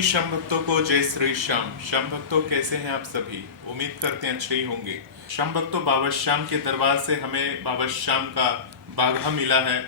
सभी श्याम भक्तों को जय श्री श्याम। श्याम भक्तों कैसे हैं आप सभी? उम्मीद करते हैं अच्छे ही होंगे। श्याम भक्तों, बाबा श्याम के दरबार से हमें बाबा श्याम का बाघा मिला है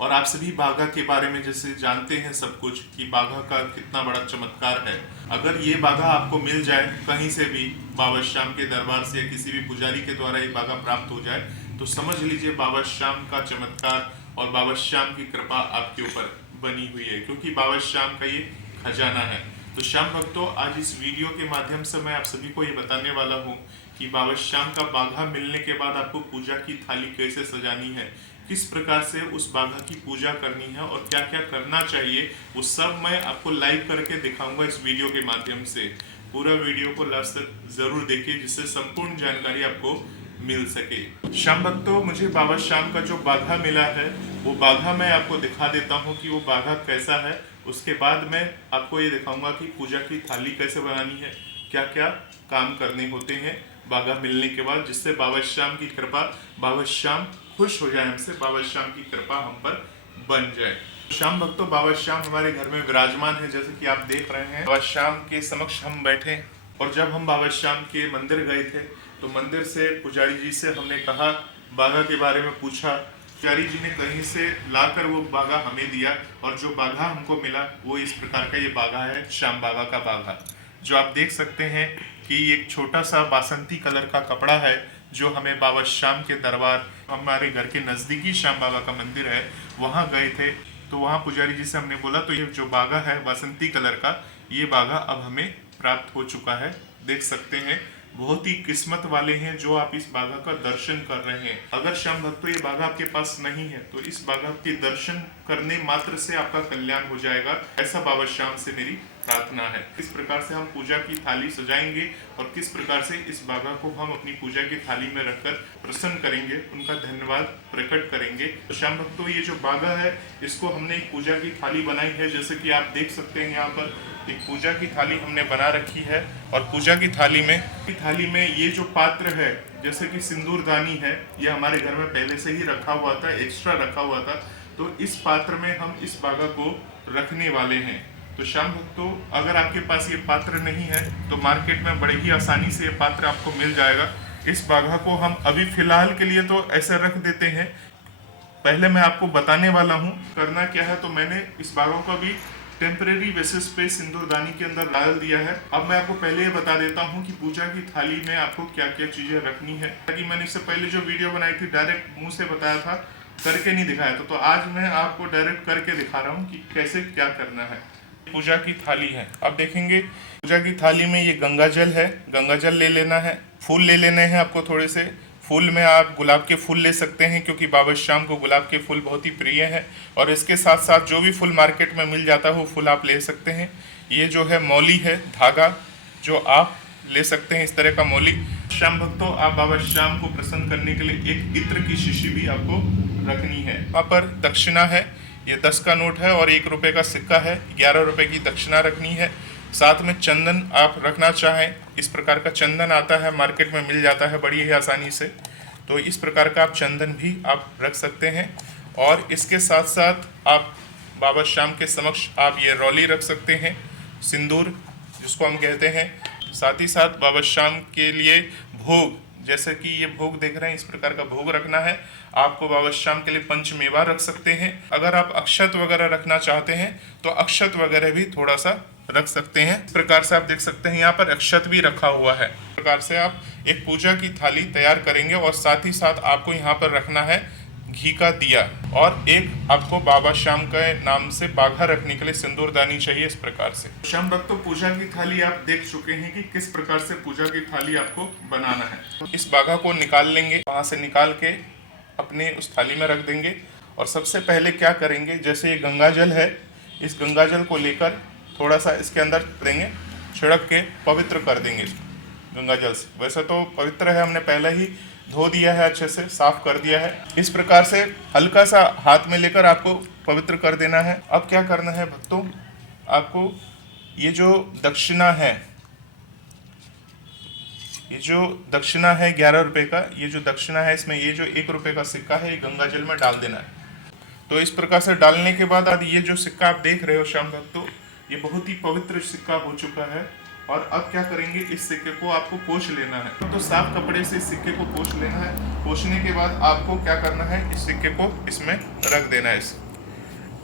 और आप सभी बाघा के बारे में जैसे जानते हैं सब कुछ कि बाघा का कितना बड़ा चमत्कार है। अगर ये बाघा आपको मिल जाए कहीं से भी, बाबा श्याम के दरबार से या किसी भी पुजारी के द्वारा ये बाघा प्राप्त हो जाए, तो समझ लीजिए बाबा श्याम का चमत्कार और बाबा श्याम की कृपा आपके ऊपर बनी हुई है, क्योंकि बाबा श्याम का ये खजाना है। तो श्याम भक्तों, आज इस वीडियो के माध्यम से मैं आप सभी को ये बताने वाला हूँ कि बाबा श्याम का बाघा मिलने के बाद आपको पूजा की थाली कैसे सजानी है, किस प्रकार से उस बाघा की पूजा करनी है और क्या क्या करना चाहिए, वो सब मैं आपको लाइव करके दिखाऊंगा इस वीडियो के माध्यम से। पूरा वीडियो को लास्ट तक जरूर देखिए जिससे संपूर्ण जानकारी आपको मिल सके। श्याम भक्तों, मुझे बाबा श्याम का जो बाघा मिला है वो बाघा मैं आपको दिखा देता हूँ कि वो बाघा कैसा है। उसके बाद मैं आपको ये दिखाऊंगा कि पूजा की थाली कैसे बनानी है, क्या क्या काम करने होते हैं बाघा मिलने के बाद, जिससे बाबा श्याम की कृपा, बाबा श्याम खुश हो जाए हमसे, बाबा श्याम की कृपा हम पर बन जाए। श्याम भक्तों, बाबा श्याम हमारे घर में विराजमान है, जैसे कि आप देख रहे हैं। बाबा श्याम के समक्ष हम बैठे और जब हम बाबा श्याम के मंदिर गए थे तो मंदिर से पुजारी जी से हमने कहा, बाघा के बारे में पूछा। पुजारी जी ने कहीं से लाकर वो बाघा हमें दिया और जो बाघा हमको मिला वो इस प्रकार का ये बाघा है, श्याम बाबा का बाघा, जो आप देख सकते हैं कि एक छोटा सा बासंती कलर का कपड़ा है जो हमें बाबा श्याम के दरबार, हमारे घर के नज़दीकी श्याम बाबा का मंदिर है, वहाँ गए थे तो वहाँ पुजारी जी से हमने बोला तो ये जो बाघा है बासंती कलर का, ये बाघा अब हमें प्राप्त हो चुका है। देख सकते हैं, बहुत ही किस्मत वाले हैं जो आप इस बाघा का दर्शन कर रहे हैं। अगर श्याम भक्तों ये बाघा आपके पास नहीं है तो इस बाघा के दर्शन करने मात्र से आपका कल्याण हो जाएगा, ऐसा बाबा श्याम से मेरी प्रार्थना है। किस प्रकार से हम पूजा की थाली सजाएंगे और किस प्रकार से इस बाघा को हम अपनी पूजा की थाली में रखकर प्रसन्न करेंगे, उनका धन्यवाद प्रकट करेंगे। तो श्याम भक्तों, ये जो बाघा है इसको हमने एक पूजा की थाली बनाई है, जैसे कि आप देख सकते हैं यहाँ पर एक पूजा की थाली हमने बना रखी है। और पूजा की थाली में ये जो पात्र है, जैसे कि सिंदूरदानी है, ये हमारे घर में पहले से ही रखा हुआ था, एक्स्ट्रा रखा हुआ था, तो इस पात्र में हम इस बाघा को रखने वाले हैं। तो श्याम भक्तों, अगर आपके पास ये पात्र नहीं है तो मार्केट में बड़े ही आसानी से ये पात्र आपको मिल जाएगा। इस बाघा को हम अभी फिलहाल के लिए तो ऐसे रख देते हैं, पहले मैं आपको बताने वाला हूँ करना क्या है। तो मैंने इस बाघा को भी टेम्परेरी बेसिस पे सिंदूरदानी के अंदर डाल दिया है। अब मैं आपको पहले ये बता देता हूँ कि पूजा की थाली में आपको क्या क्या चीजें रखनी है, ताकि मैंने इससे पहले जो वीडियो बनाई थी डायरेक्ट मुंह से बताया था, करके नहीं दिखाया था, तो आज मैं आपको डायरेक्ट करके दिखा रहा हूँ कि कैसे क्या करना है। पूजा की थाली है, अब देखेंगे पूजा की थाली में ये गंगा जल है, गंगा जल ले लेना है, फूल ले लेने हैं आपको थोड़े से। फूल में आप गुलाब के फूल ले सकते हैं क्योंकि बाबा श्याम को गुलाब के फूल बहुत ही प्रिय है, और इसके साथ साथ जो भी फूल मार्केट में मिल जाता है वो फूल आप ले सकते हैं। ये जो है मौली है, धागा जो आप ले सकते हैं, इस तरह का मौली। श्याम भक्तों, आप बाबा श्याम को प्रसन्न करने के लिए एक इत्र की शीशी भी आपको रखनी है। वहाँ पर दक्षिणा है, ये 10 का नोट है और 1 रुपये का सिक्का है, 11 रुपये की दक्षिणा रखनी है। साथ में चंदन आप रखना चाहें, इस प्रकार का चंदन आता है, मार्केट में मिल जाता है बड़ी ही आसानी से, तो इस प्रकार का आप चंदन भी आप रख सकते हैं। और इसके साथ साथ आप बाबा श्याम के समक्ष आप ये रौली रख सकते हैं, सिंदूर जिसको हम कहते हैं। साथ ही साथ बाबा श्याम के लिए भोग, जैसे कि ये भोग देख रहे हैं, इस प्रकार का भोग रखना है। आपको बाबा श्याम के लिए पंचमेवा रख सकते हैं। अगर आप अक्षत वगैरह रखना चाहते हैं तो अक्षत वगैरह भी थोड़ा सा रख सकते हैं। इस प्रकार से आप देख सकते हैं यहाँ पर अक्षत भी रखा हुआ है। इस प्रकार से आप एक पूजा की थाली तैयार करेंगे और साथ ही साथ आपको यहाँ पर रखना है घी का दिया, और एक आपको बाबा श्याम के नाम से बाघा रखने के लिए सिंदूरदानी चाहिए। इस प्रकार से श्याम भक्तों, पूजा की थाली आप देख चुके हैं कि किस प्रकार से पूजा की थाली आपको बनाना है। इस बाघा को निकाल लेंगे, वहाँ से निकाल के अपने उस थाली में रख देंगे। और सबसे पहले क्या करेंगे, जैसे ये गंगा जल है, इस गंगा जल को लेकर थोड़ा सा इसके अंदर देंगे, छिड़क के पवित्र कर देंगे इसको गंगा जल से। वैसे तो पवित्र है, हमने पहले ही धो दिया है, अच्छे से साफ कर दिया है। इस प्रकार से हल्का सा हाथ में लेकर आपको पवित्र कर देना है। अब क्या करना है भक्तों, आपको ये जो दक्षिणा है, ये जो दक्षिणा है 11 रुपये का, ये जो दक्षिणा है इसमें ये जो 1 रुपये का सिक्का है, ये गंगा जल में डाल देना है। तो इस प्रकार से डालने के बाद ये जो सिक्का आप देख रहे हो श्याम भक्तों, ये बहुत ही पवित्र सिक्का हो चुका है। और अब क्या करेंगे, इस सिक्के को आपको पोंछ लेना है। तो साफ कपड़े से इस सिक्के को पोंछ लेना है। पोंछने के बाद आपको क्या करना है, इस सिक्के को इसमें रख देना है।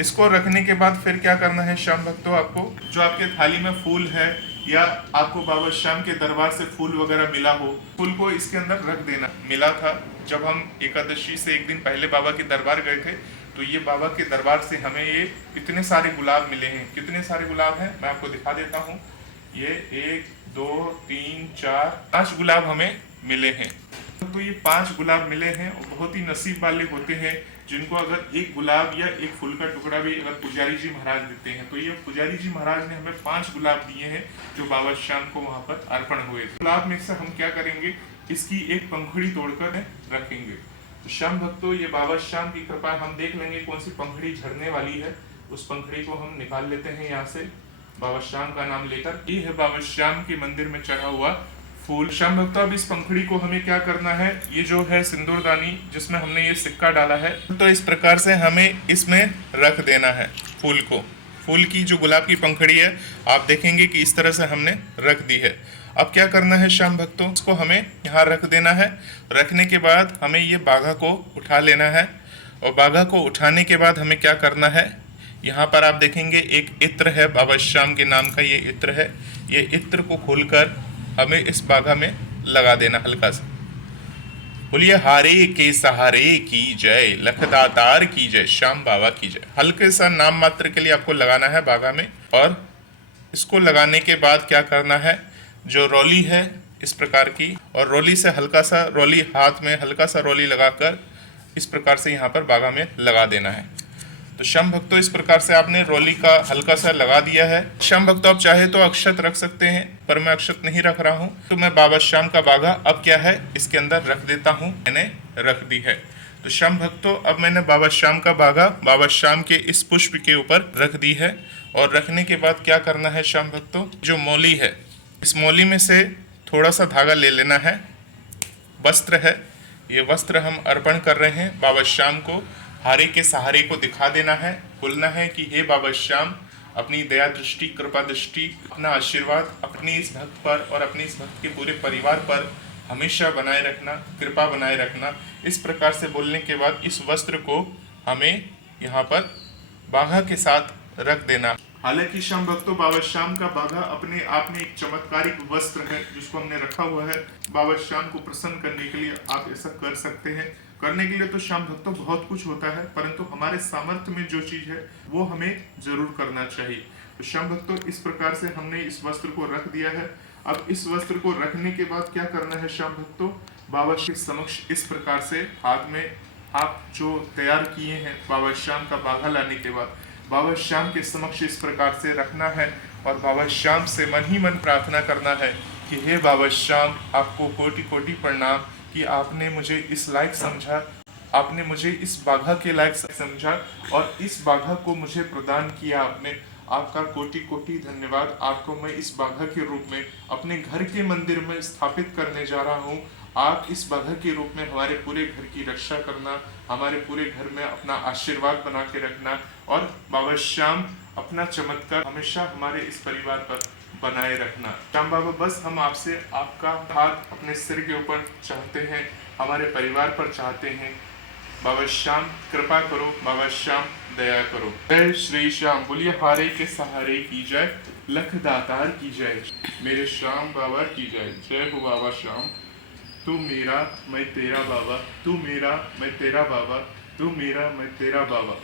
इसको रखने के बाद फिर क्या करना है श्याम भक्तों, आपको जो आपके थाली में फूल है या आपको बाबा श्याम के दरबार से फूल वगैरह मिला हो, फूल को इसके अंदर रख देना। मिला था जब हम एकादशी से एक दिन पहले बाबा के दरबार गए थे, तो ये बाबा के दरबार से हमें ये इतने सारे गुलाब मिले हैं। कितने सारे गुलाब हैं मैं आपको दिखा देता हूँ। ये 1 2 3 4 5 गुलाब हमें मिले हैं। तो ये 5 गुलाब मिले हैं और बहुत ही नसीब वाले होते हैं जिनको अगर एक गुलाब या एक फूल का टुकड़ा भी अगर पुजारी जी महाराज देते हैं। तो ये पुजारी जी महाराज ने हमें 5 गुलाब दिए हैं जो बाबा श्याम को वहां पर अर्पण हुए। गुलाब में से हम क्या करेंगे, इसकी एक पंखुड़ी तोड़कर रखेंगे। तो श्याम भक्तों, ये बाबा श्याम की कृपा, हम देख लेंगे कौन सी पंखुड़ी झड़ने वाली है। उस पंखुड़ी को हम निकाल लेते हैं यहाँ से बाबा श्याम का नाम लेकर। ये है बाबा श्याम के मंदिर में चढ़ा हुआ फूल। श्याम भक्तों, अब इस पंखुड़ी को हमें क्या करना है, ये जो है सिंदूरदानी जिसमें हमने ये सिक्का डाला है, तो इस प्रकार से हमें इसमें रख देना है फूल को। फूल की जो गुलाब की पंखुड़ी है आप देखेंगे कि इस तरह से हमने रख दी है। अब क्या करना है श्याम भक्तों, इसको हमें यहाँ रख देना है। रखने के बाद हमें ये बाघा को उठा लेना है और बाघा को उठाने के बाद हमें क्या करना है, यहाँ पर आप देखेंगे एक इत्र है, बाबा श्याम के नाम का ये इत्र है। ये इत्र को खोलकर हमें इस बाघा में लगा देना हल्का सा। बोलिए हारे के सहारे की जय, लखदातार की जय, श्याम बाबा की जय। हल्के सा नाम मात्र के लिए आपको लगाना है बाघा में। और इसको लगाने के बाद क्या करना है, जो रोली है इस प्रकार की, और रोली से हल्का सा रोली हाथ में हल्का सा रोली लगाकर इस प्रकार से यहाँ पर बाघा में लगा देना है। तो श्याम भक्तों, इस प्रकार से आपने रोली का हल्का सा लगा दिया है। श्याम भक्तों, आप चाहे तो अक्षत रख सकते हैं, पर मैं अक्षत नहीं रख रहा हूँ। तो मैं बाबा श्याम का बाघा अब क्या है इसके अंदर रख देता हूँ। मैंने रख दी है। तो श्याम भक्तों, अब मैंने बाबा श्याम का बाघा बाबा श्याम के इस पुष्प के ऊपर रख दी है। और रखने के बाद क्या करना है श्याम भक्तों, जो मौली है इस मौली में से थोड़ा सा धागा ले लेना है। वस्त्र है, ये वस्त्र हम अर्पण कर रहे हैं बाबा श्याम को। हारे के सहारे को दिखा देना है, बोलना है कि हे बाबा श्याम, अपनी दया दृष्टि कृपा दृष्टि अपना आशीर्वाद अपनी इस भक्त पर और अपनी इस भक्त के पूरे परिवार पर हमेशा बनाए रखना, कृपा बनाए रखना। इस प्रकार से बोलने के बाद इस वस्त्र को हमें यहाँ पर बाघा के साथ रख देना। हालांकि श्याम भक्तों, बाबा श्याम का बाघा अपने आप में एक चमत्कारिक वस्त्र है जिसको हमने रखा हुआ है। बाबा श्याम को प्रसन्न करने के लिए आप ऐसा कर सकते हैं। करने के लिए तो श्याम भक्तों बहुत कुछ होता है, परंतु हमारे सामर्थ्य में जो चीज है वो हमें जरूर करना चाहिए। तो श्याम भक्तों, इस प्रकार से हमने इस वस्त्र को रख दिया है। अब इस वस्त्र को रखने के बाद क्या करना है श्याम भक्तों, बाबा के समक्ष इस प्रकार से हाथ में आप जो तैयार किए हैं बाबा श्याम का बाघा लाने के बाद बाबा श्याम के समक्ष इस प्रकार से रखना है। और बाबा श्याम से मन ही मन प्रार्थना करना है कि हे बाबा श्याम, आपको कोटि कोटि प्रणाम कि आपने मुझे इस लायक समझा, आपने मुझे इस बाघा के लायक समझा और इस बाघा को मुझे प्रदान किया आपने। आपका कोटि कोटि धन्यवाद। आपको मैं इस बाघा के रूप में अपने घर के मंदिर में स्थापित करने जा रहा हूँ। आप इस बाघा के रूप में हमारे पूरे घर की रक्षा करना, हमारे पूरे घर में अपना आशीर्वाद बना के रखना और बाबा श्याम अपना चमत्कार हमेशा हमारे इस परिवार पर बनाए रखना। श्याम बाबा, बस हम आपसे आपका हाथ अपने सिर के ऊपर चाहते हैं, हमारे परिवार पर चाहते हैं। बाबा श्याम कृपा करो, बाबा श्याम दया करो। जय श्री श्याम। बोलिए हारे के सहारे की जय, लख दातार की जय, मेरे श्याम बाबा की जय। जय हो बाबा श्याम। तू मेरा मैं तेरा बाबा, तू मेरा मैं तेरा बाबा, तू मेरा मैं तेरा बाबा।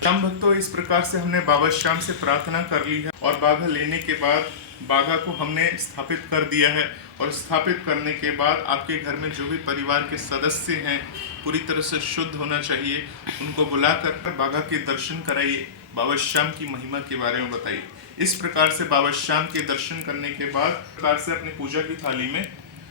श्याम भक्तों, इस प्रकार से हमने बाबा श्याम से प्रार्थना कर ली है और बाघा लेने के बाद बाघा को हमने स्थापित कर दिया है। और स्थापित करने के बाद आपके घर में जो भी परिवार के सदस्य हैं पूरी तरह से शुद्ध होना चाहिए, उनको बुलाकर बाघा के दर्शन कराइए, बाबा श्याम की महिमा के बारे में बताइए। इस प्रकार से बाबा श्याम के दर्शन करने के बाद प्रकार से अपनी पूजा की थाली में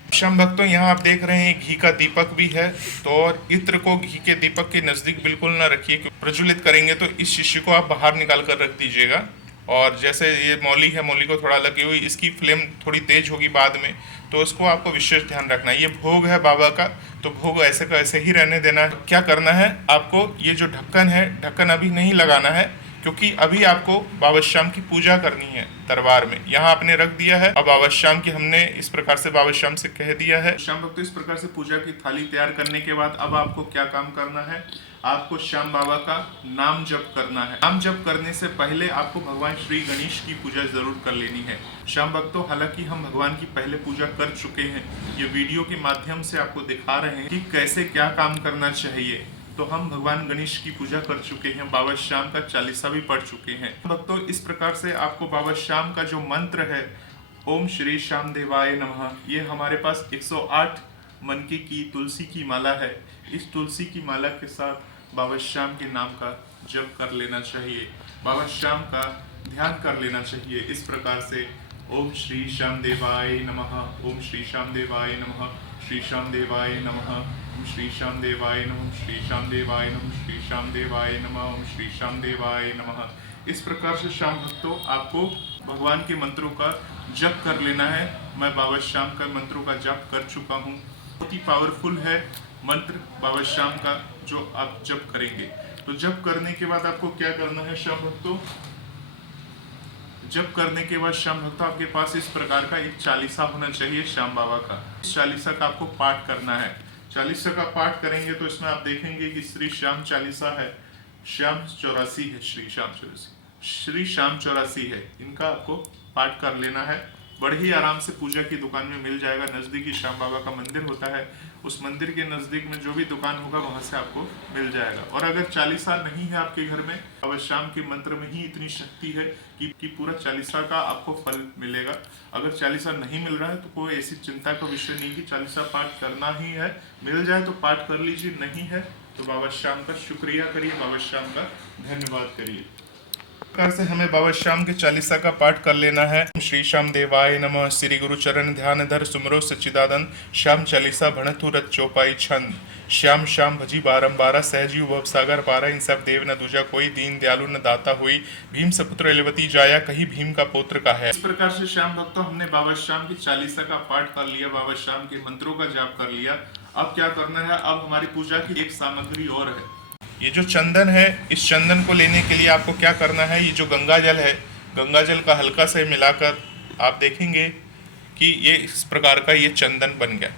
श्याम भक्तों, यहाँ आप देख रहे हैं घी का दीपक भी है। तो और इत्र को घी के दीपक के नजदीक बिल्कुल ना रखिए, प्रज्वलित करेंगे तो इस शीशे को आप बाहर निकाल कर रख दीजिएगा। और जैसे ये मौली है, मौली को थोड़ा लगी हुई, इसकी फ्लेम थोड़ी तेज होगी बाद में, तो उसको आपको विशेष ध्यान रखना है। ये भोग है बाबा का, तो भोग ऐसे का ऐसे ही रहने देना है। क्या करना है आपको, ये जो ढक्कन है, ढक्कन अभी नहीं लगाना है, क्योंकि अभी आपको बाबा श्याम की पूजा करनी है दरबार में। यहाँ आपने रख दिया है। अब बाबा श्याम की हमने इस प्रकार से बाबा श्याम से कह दिया है। श्याम भक्तों, इस प्रकार से पूजा की थाली तैयार करने के बाद अब आपको क्या काम करना है? आपको श्याम बाबा का नाम जप करना है। नाम जप करने से पहले आपको भगवान श्री गणेश की पूजा जरूर कर लेनी है। श्याम भक्तों, हालांकि हम भगवान की पहले पूजा कर चुके हैं, ये वीडियो के माध्यम से आपको दिखा रहे हैं कि कैसे क्या काम करना चाहिए। तो हम भगवान गणेश की पूजा कर चुके हैं, बाबा श्याम का चालीसा भी पढ़ चुके हैं। भक्तों, इस प्रकार से आपको बाबा श्याम का जो मंत्र है, ओम श्री श्याम देवाय नमः, ये हमारे पास 108 मनके की तुलसी की माला है। इस तुलसी की माला के साथ बाबा श्याम के नाम का जप कर लेना चाहिए, बाबा श्याम का ध्यान कर लेना चाहिए। इस प्रकार से ओम श्री श्याम देवाय नमः, ओम श्री श्याम देवाय नमः, श्री श्याम देवाय नमः, ओम श्री श्याम देवाय नमः, श्री श्याम देवाय नमः, श्री श्याम देवाय नमः, ओम श्री श्याम देवाय नमः। इस प्रकार से श्याम भक्तों, आपको भगवान के मंत्रों का जप कर लेना है। मैं बाबा श्याम का मंत्रों का जप कर चुका हूँ। बहुत ही पावरफुल है मंत्र बाबा श्याम का जो आप जप करेंगे। तो जप करने के बाद आपको क्या करना है श्याम भक्तों? जप करने के बाद श्याम भक्तों, आपके पास इस प्रकार का एक चालीसा होना चाहिए श्याम बाबा का। इस चालीसा का आपको पाठ करना है। चालीसा का पाठ करेंगे तो इसमें आप देखेंगे कि श्री श्याम चालीसा है, श्याम 84 है, श्री श्याम 84, श्री श्याम 84 है। इनका आपको पाठ कर लेना है। बड़े ही आराम से पूजा की दुकान में मिल जाएगा। नजदीकी श्याम बाबा का मंदिर होता है, उस मंदिर के नजदीक में जो भी दुकान होगा वहां से आपको मिल जाएगा। और अगर चालीसा नहीं है आपके घर में, बाबा श्याम के मंत्र में ही इतनी शक्ति है कि पूरा चालीसा का आपको फल मिलेगा। अगर चालीसा नहीं मिल रहा है तो कोई ऐसी चिंता का विषय नहीं कि चालीसा पाठ करना ही है, मिल जाए तो पाठ कर लीजिए, नहीं है तो बाबा श्याम का शुक्रिया करिए, बाबा श्याम का धन्यवाद करिए। प्रकार से हमें बाबा श्याम के चालीसा का पाठ कर लेना है। श्री श्याम देवाय नमः, श्री गुरु चरण ध्यान धर सुमरो सच्चिदानंद, श्याम चालीसा भणतु रच चौपाई छंद, श्याम श्याम भजी बारंबारा, सहजी भव सागर पारा, इन सब देव न दूजा कोई, दीन दयालु न दाता हुई, भीम सपुत्र एलवती जाया, कहीं भीम का पुत्र का है। इस प्रकार से श्याम भक्तों, हमने बाबा श्याम की चालीसा का पाठ कर लिया, बाबा श्याम के मंत्रों का जाप कर लिया। अब क्या करना है? अब हमारी पूजा की एक सामग्री और है। ये जो चंदन है, इस चंदन को लेने के लिए आपको क्या करना है? ये जो गंगा जल है, गंगा जल का हल्का से मिलाकर आप देखेंगे कि ये इस प्रकार का ये चंदन बन गया।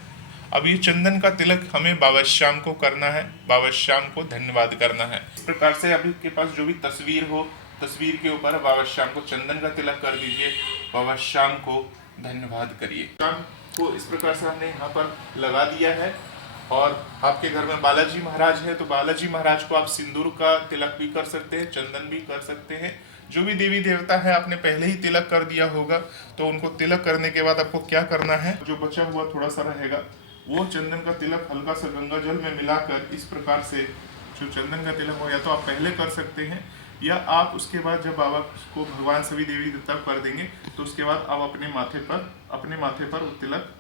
अब ये चंदन का तिलक हमें बाबा श्याम को करना है, बाबा श्याम को धन्यवाद करना है। इस प्रकार से अभी के पास जो भी तस्वीर हो, तस्वीर के ऊपर बाबा श्याम को चंदन का तिलक कर दीजिए, बाबा श्याम को धन्यवाद करिए। श्याम को इस प्रकार से हमने यहाँ पर लगा दिया है। और आपके घर में बालाजी महाराज है तो बालाजी महाराज को आप सिंदूर का तिलक भी कर सकते हैं, चंदन भी कर सकते हैं। जो भी देवी देवता है आपने पहले ही तिलक कर दिया होगा, तो उनको तिलक करने के बाद आपको क्या करना है? जो बचा हुआ थोड़ा सा रहेगा, वो चंदन का तिलक हल्का सा गंगा जल में मिलाकर इस प्रकार से जो चंदन का तिलक हो, या तो आप पहले कर सकते हैं या आप उसके बाद जब बाबा को भगवान सभी देवी देवता कर देंगे तो उसके बाद आप अपने माथे पर वो तिलक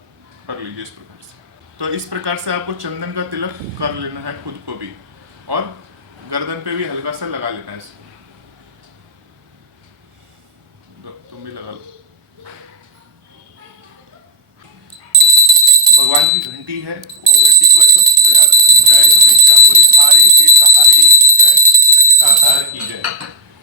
कर लीजिए इस प्रकार से। तो इस प्रकार से आपको चंदन का तिलक कर लेना है खुद को भी, और गर्दन पे भी हल्का सा लगा लेना है इसको। तुम भी लगा लो। भगवान की घंटी है, वो घंटी को ऐसा बजा देना। जय श्री श्याम, बोलिए हारे के सहारे की जय, लख दातार की जय।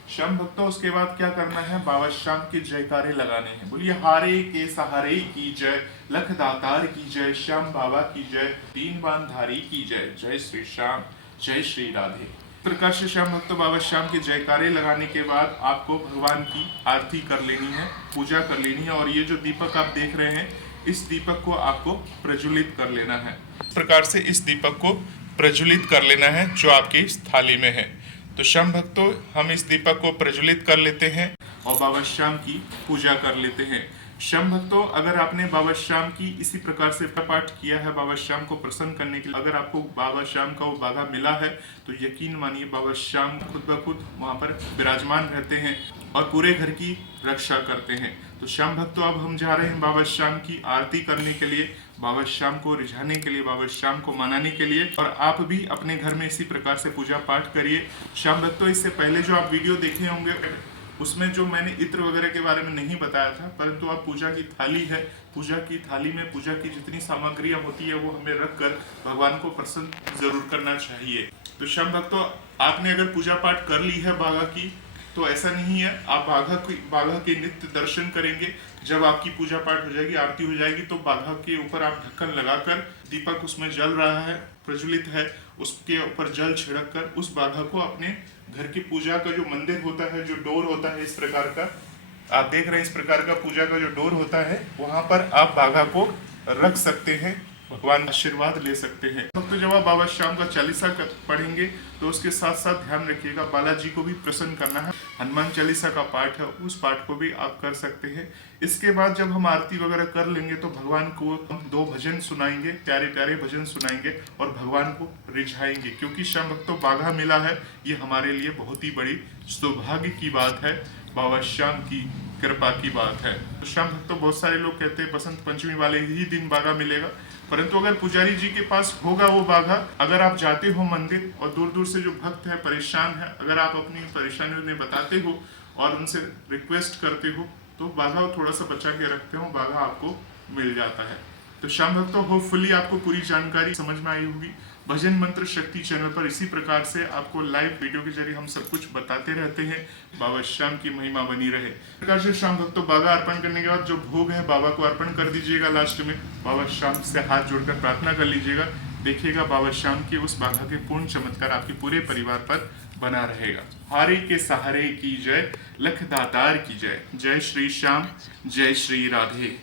श्याम भक्तों, उसके बाद क्या करना है? बाबा श्याम के जयकारे लगाने हैं। बोलिए हारे के सहारे की जय, लख दातार की जय, श्याम बाबा की जय, तीन बाण धारी की जय, जय श्री श्याम, जय श्री राधे। प्रकार से श्याम भक्तों, बाबा श्याम के जयकारे लगाने के बाद आपको भगवान की आरती कर लेनी है, पूजा कर लेनी है। और ये जो दीपक आप देख रहे हैं, इस दीपक को आपको प्रज्वलित कर लेना है। इस प्रकार से इस दीपक को प्रज्वलित कर लेना है जो आपकी इस थाली में है। तो श्याम भक्तों, हम इस दीपक को प्रज्वलित कर लेते हैं और बाबा श्याम की पूजा कर लेते हैं। श्याम भक्तों, अगर आपने बाबा श्याम की इसी प्रकार से पाठ किया है बाबा श्याम को प्रसन्न करने के लिए, अगर आपको बाबा श्याम का वो बागा मिला है तो यकीन मानिए बाबा श्याम खुद ब खुद वहाँ पर विराजमान रहते हैं और पूरे घर की रक्षा करते हैं। तो श्याम भक्तों, अब हम जा रहे हैं बाबा श्याम की आरती करने के लिए, बाबा श्याम को रिझाने के लिए, बाबा श्याम को मनाने के लिए। और आप भी अपने घर में इसी प्रकार से पूजा पाठ करिए। श्याम भक्तों, इससे पहले जो आप वीडियो देखे होंगे उसमें जो मैंने इत्र वगैरह के बारे में नहीं बताया था, परंतु अब पूजा की थाली है, पूजा की थाली में पूजा की जितनी सामग्रियां होती है वो हमें रखकर भगवान को प्रसन्न जरूर करना चाहिए। तो श्याम भक्तों, आपने अगर पूजा पाठ कर ली है बाबा की, तो ऐसा नहीं है, आप बाघा के नित्य दर्शन करेंगे। जब आपकी पूजा पाठ हो जाएगी, आरती हो जाएगी, तो बाघा के ऊपर आप ढक्कन लगाकर, दीपक उसमें जल रहा है, प्रज्वलित है, उसके ऊपर जल छिड़क कर उस बाघा को अपने घर की पूजा का जो मंदिर होता है, जो डोर होता है इस प्रकार का, आप देख रहे हैं इस प्रकार का पूजा का जो डोर होता है, वहां पर आप बाघा को रख सकते हैं, भगवान आशीर्वाद ले सकते हैं। तो जब आप बाबा श्याम का चालीसा पढ़ेंगे तो उसके साथ साथ ध्यान रखिएगा बालाजी को भी प्रसन्न करना है। हनुमान चालीसा का पाठ है, उस पाठ को भी आप कर सकते हैं। इसके बाद जब हम आरती वगैरह कर लेंगे तो भगवान को हम 2 भजन सुनाएंगे, प्यारे प्यारे भजन सुनाएंगे और भगवान को रिझाएंगे, क्योंकि श्याम भक्तों बाघा मिला है, ये हमारे लिए बहुत ही बड़ी सौभाग्य की बात है, बाबा श्याम की कृपा की बात है। तो श्याम भक्तों, बहुत सारे लोग कहते हैं बसंत पंचमी वाले ही दिन बाघा मिलेगा, परंतु अगर पुजारी जी के पास होगा वो बाघा, अगर आप जाते हो मंदिर और दूर दूर से जो भक्त है, परेशान है, अगर आप अपनी परेशानी उन्हें बताते हो और उनसे रिक्वेस्ट करते हो तो बाघा थोड़ा सा बचा के रखते हो, बाघा आपको मिल जाता है। तो श्याम भक्तों, होपफुली आपको पूरी जानकारी समझ में आई होगी। भजन मंत्र शक्ति चैनल पर इसी प्रकार से आपको लाइव वीडियो के जरिए हम सब कुछ बताते रहते हैं। बाबा श्याम की महिमा बनी रहे। इस प्रकार से श्याम भक्तों, बाघा अर्पण करने के बाद जो भोग है बाबा को अर्पण कर दीजिएगा। लास्ट में बाबा श्याम से हाथ जोड़कर प्रार्थना कर लीजिएगा। देखिएगा बाबा श्याम के उस बाघा के पूर्ण चमत्कार आपके पूरे परिवार पर बना रहेगा। हारे के सहारे की जय, लख दातार की जय। जय श्री श्याम, जय श्री राधे।